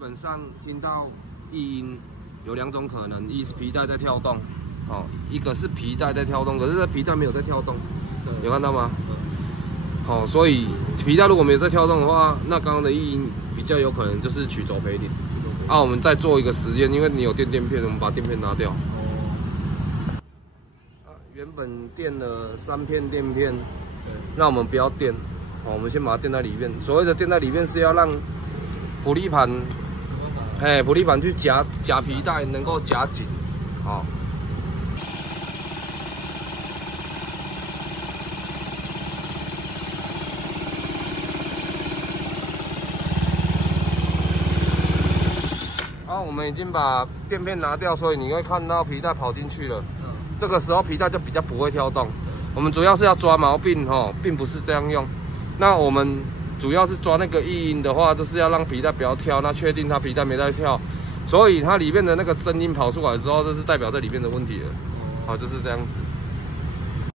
本上听到异音有2种可能，一是皮带在跳动，哦，一个是皮带在跳动，可是这皮带没有在跳动，有看到吗？好，所以皮带如果没有在跳动的话，那刚刚的异音比较有可能就是曲轴赔点。我们再做一个实验，因为你有垫片，我们把垫片拿掉。原本垫了3片垫片，那我们不要垫，好，我们先把它垫在里面。所谓的垫在里面是要让普利盘，普利盘去夹皮带，能够夹紧，好。好，我们已经把垫片拿掉，所以你会看到皮带跑进去了。这个时候皮带就比较不会跳动。我们主要是要抓毛病并不是这样用。那我们主要是抓那个异音的话，就是要让皮带不要跳，那确定它皮带没在跳，所以它里面的那个声音跑出来的时候，这是代表这里面的问题了。好，就是这样子。